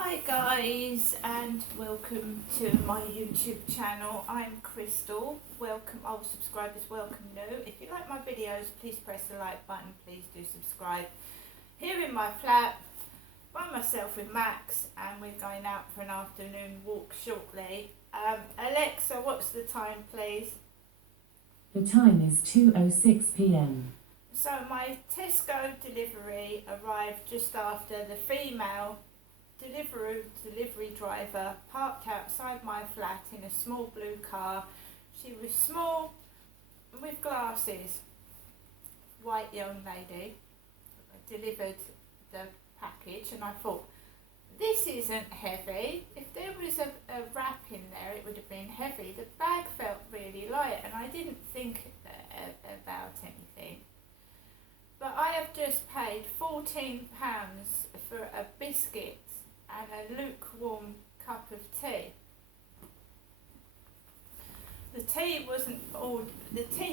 Hi guys, and welcome to my YouTube channel. I'm Crystal. Welcome, old subscribers, welcome new. If you like my videos, please press the like button, please do subscribe. Here in my flat by myself with Max, and we're going out for an afternoon walk shortly. Alexa, what's the time please? The time is 2:06 p.m. So my Tesco delivery arrived just after the female delivery driver parked outside my flat in a small blue car. She was small, with glasses, white young lady, delivered the package, and I thought, this isn't heavy. If there was a wrap in there, it would have been heavy. The bag felt really light, and I didn't think about anything. But I have just paid £14 for a biscuit and a lukewarm cup of tea. The tea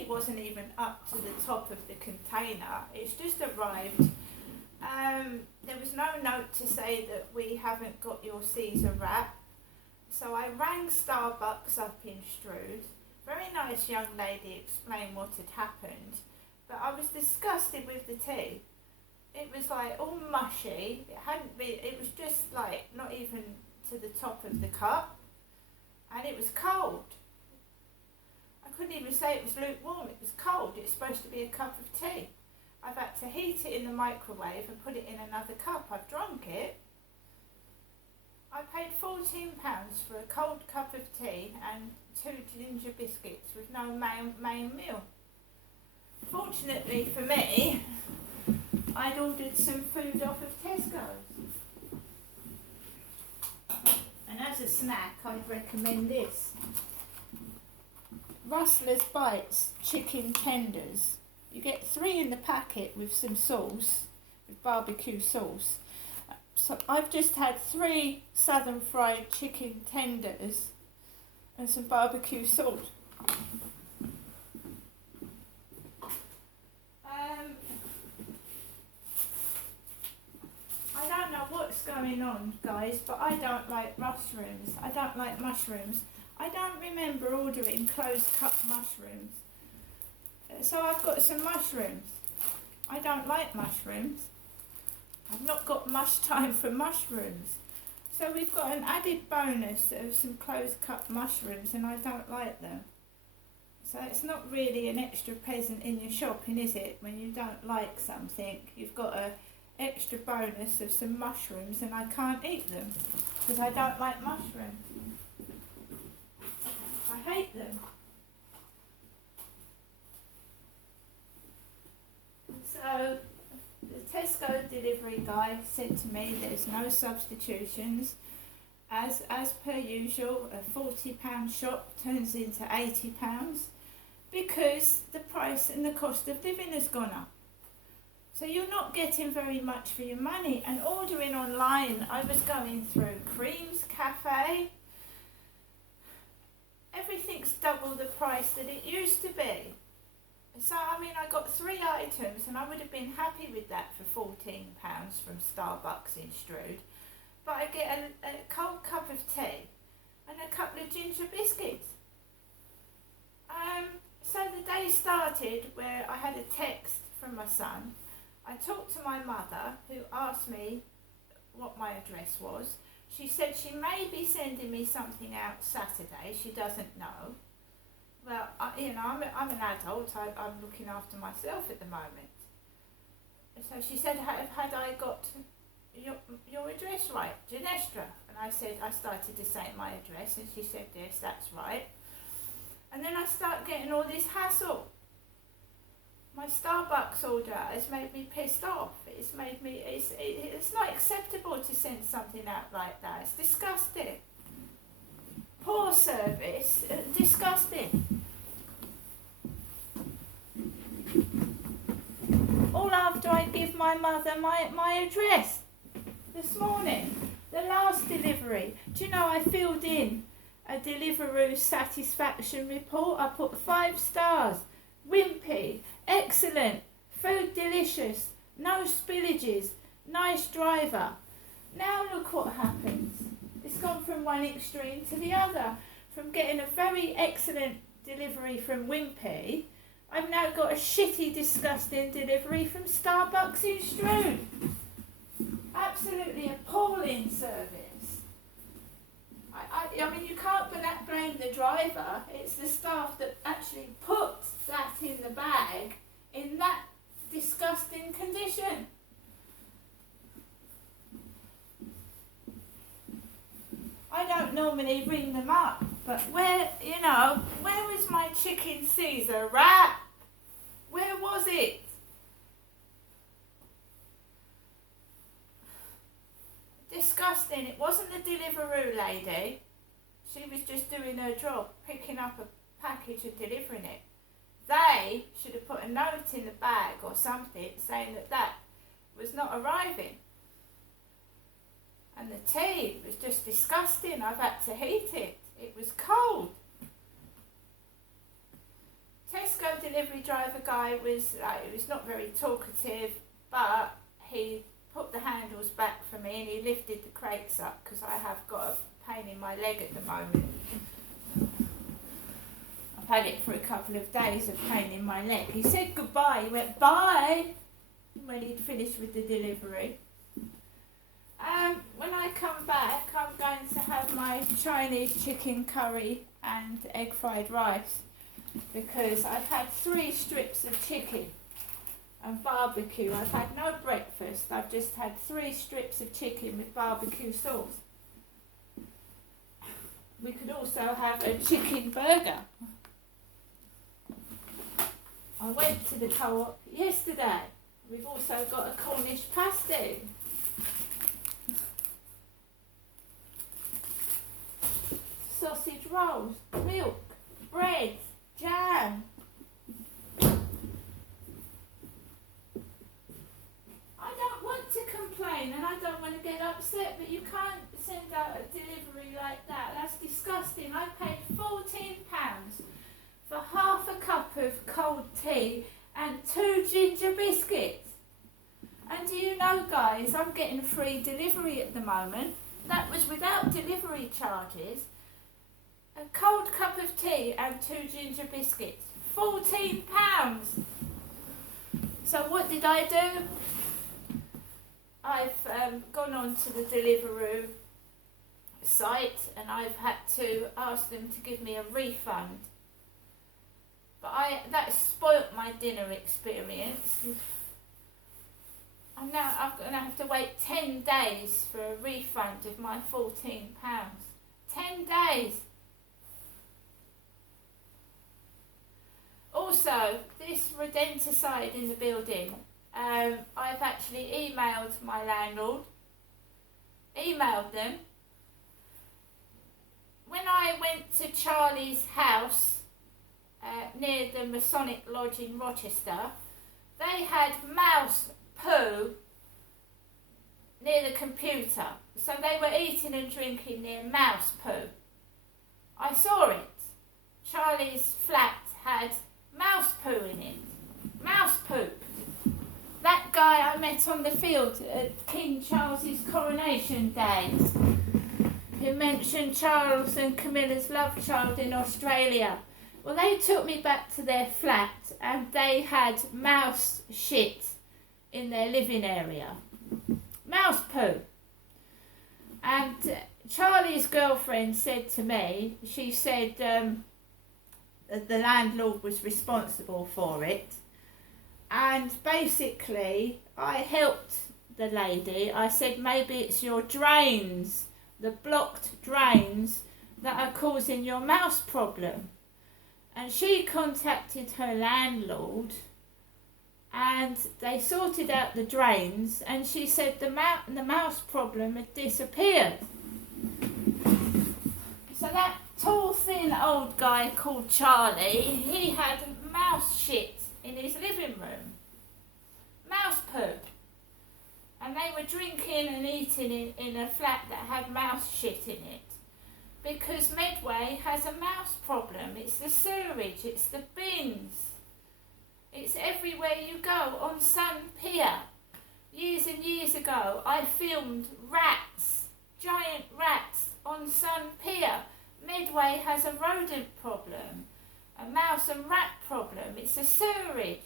wasn't even up to the top of the container. It's just arrived. There was no note to say that we haven't got your Caesar wrap. So I rang Starbucks up in Strood. Very nice young lady explained what had happened, but I was disgusted with the tea. It was like all mushy. It was just like not even to the top of the cup, and it was cold. I couldn't even say it was lukewarm. It was cold. It's supposed to be a cup of tea. I've had to heat it in the microwave and put it in another cup. I've drunk it. I paid £14 for a cold cup of tea and 2 ginger biscuits with no main meal. Fortunately for me, I'd ordered some food off of Tesco's. And as a snack, I'd recommend this. Rustler's Bites chicken tenders. You get 3 in the packet with some sauce, with barbecue sauce. So I've just had 3 southern fried chicken tenders and some barbecue sauce. I don't know what's going on, guys, but I don't like mushrooms. I don't like mushrooms. I don't remember ordering closed cup mushrooms. So I've got some mushrooms. I don't like mushrooms. I've not got much time for mushrooms. So we've got an added bonus of some closed cup mushrooms, and I don't like them. So it's not really an extra present in your shopping, is it? When you don't like something, you've got a extra bonus of some mushrooms, and I can't eat them because I don't like mushrooms. I hate them. So the Tesco delivery guy said to me there's no substitutions. As per usual, a £40 shop turns into £80 because the price and the cost of living has gone up. So you're not getting very much for your money. And ordering online, I was going through Creams Cafe. Everything's double the price that it used to be. So, I mean, I got 3 items and I would have been happy with that for £14 from Starbucks in Strood. But I get a cold cup of tea and a couple of ginger biscuits. So the day started where I had a text from my son. I talked to my mother, who asked me what my address was. She said she may be sending me something out Saturday. She doesn't know. Well, I'm an adult. I'm looking after myself at the moment. So she said, had I got your address right, Genestra? And I said, I started to say my address, and she said, yes, that's right. And then I start getting all this hassle. My Starbucks order has made me pissed off. It's not acceptable to send something out like that. It's disgusting. Poor service. Disgusting. All after I give my mother my address this morning. The last delivery. Do you know I filled in a Deliveroo satisfaction report? I put 5 stars. Wimpy. Excellent. Food delicious. No spillages. Nice driver. Now look what happens. It's gone from one extreme to the other. From getting a very excellent delivery from Wimpy, I've now got a shitty, disgusting delivery from Starbucks in Strood. Absolutely appalling service. I mean, you can't blame the driver. It's the staff that actually put that in the bag in that disgusting condition. I don't normally ring them up, but where was my chicken Caesar wrap? Where was it? Disgusting. It wasn't the Deliveroo lady. She was just doing her job, picking up a package and delivering it. They should have put a note in the bag or something saying that was not arriving. And the tea was just disgusting. I've had to heat it. It was cold. Tesco delivery driver guy was not very talkative, but he put the handles back for me and he lifted the crates up because I have got a pain in my leg at the moment. I've had it for a couple of days of pain in my leg. He said goodbye. He went bye when he'd finished with the delivery. When I come back, I'm going to have my Chinese chicken curry and egg fried rice because I've had 3 strips of chicken and barbecue. I've had no breakfast. I've just had 3 strips of chicken with barbecue sauce. We could also have a chicken burger. I went to the Co-op yesterday. We've also got a Cornish pasty. Sausage rolls, milk, bread, jam. I don't want to complain and I don't want to get upset, but you can't send out a delivery like that. That's disgusting. I paid £14 for half a cup of cold tea and 2 ginger biscuits. And do you know, guys, I'm getting free delivery at the moment. That was without delivery charges. A cold cup of tea and 2 ginger biscuits. £14. So what did I do? I've gone on to the Deliveroo site and I've had to ask them to give me a refund. But that spoilt my dinner experience. I'm going to have to wait 10 days for a refund of my £14. 10 days. Also, this rodenticide in the building, I've actually emailed my landlord, emailed them. When I went to Charlie's house near the Masonic Lodge in Rochester, they had mouse poo near the computer. So they were eating and drinking near mouse poo. I saw it. Charlie's flat had mouse poo in it. Mouse poop. That guy I met on the field at King Charles's coronation day, who mentioned Charles and Camilla's love child in Australia. Well, they took me back to their flat and they had mouse shit in their living area. Mouse poo. And Charlie's girlfriend said to me, she said the landlord was responsible for it. And basically, I helped the lady. I said, maybe it's your drains, the blocked drains, that are causing your mouse problem. And she contacted her landlord and they sorted out the drains and she said the mouse problem had disappeared. So that tall, thin old guy called Charlie, he had mouse shit in his living room. Mouse poop. And they were drinking and eating in a flat that had mouse shit in it. Because Medway has a mouse problem. It's the sewerage, it's the bins. It's everywhere you go. On Sun Pier, years and years ago, I filmed rats, giant rats, on Sun Pier. Medway has a rodent problem, a mouse and rat problem. It's a sewerage.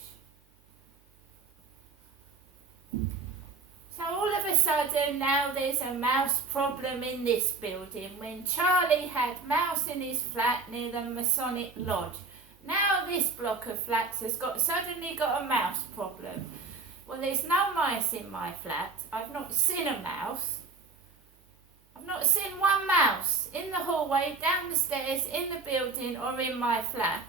So all of a sudden now there's a mouse problem in this building when Charlie had mouse in his flat near the Masonic Lodge. Now this block of flats has suddenly got a mouse problem. Well, there's no mice in my flat. I've not seen a mouse. I've not seen one mouse in the hallway, down the stairs, in the building or in my flat.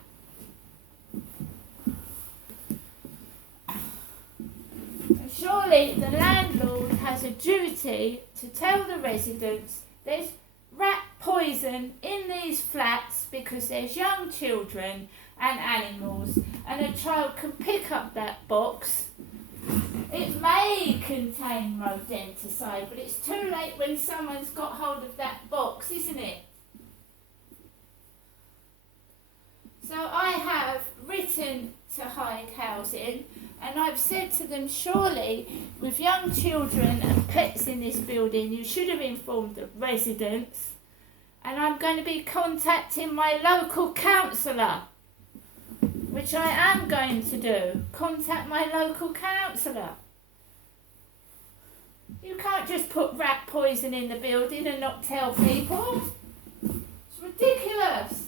And surely the landlord has a duty to tell the residents there's rat poison in these flats because there's young children and animals, and a child can pick up that box. It may contain rodenticide, but it's too late when someone's got hold of that box, isn't it? So I have written to Hyde Housing and I've said to them, surely with young children and pets in this building, you should have informed the residents. And I'm going to be contacting my local councillor, which I am going to do. Contact my local councillor. You can't just put rat poison in the building and not tell people. It's ridiculous.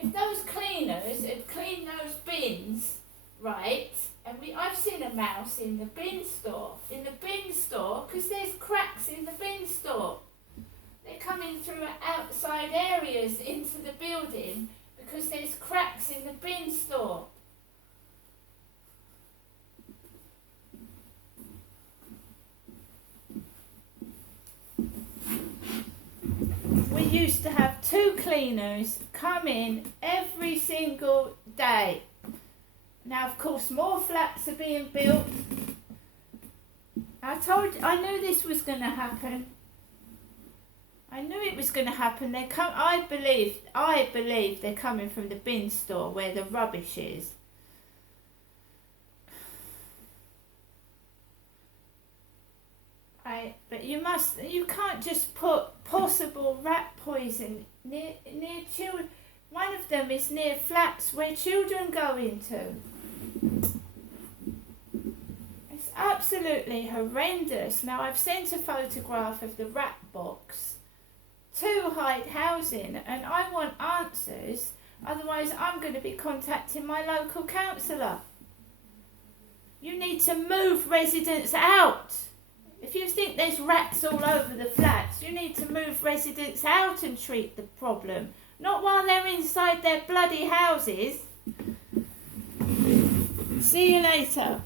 If those cleaners had cleaned those bins, right, and I've seen a mouse in the bin store, because there's cracks in the bin store. They're coming through outside areas into the building because there's cracks in the bin store. We used to have 2 cleaners come in every single day. Now, of course, more flats are being built. I knew this was going to happen. I knew it was going to happen. I believe they're coming from the bin store where the rubbish is. But you can't just put possible rat poison near children. One of them is near flats where children go into. It's absolutely horrendous. Now, I've sent a photograph of the rat box to Hyde Housing and I want answers, otherwise I'm going to be contacting my local councillor. You need to move residents out. If you think there's rats all over the flats, you need to move residents out and treat the problem, not while they're inside their bloody houses. See you later.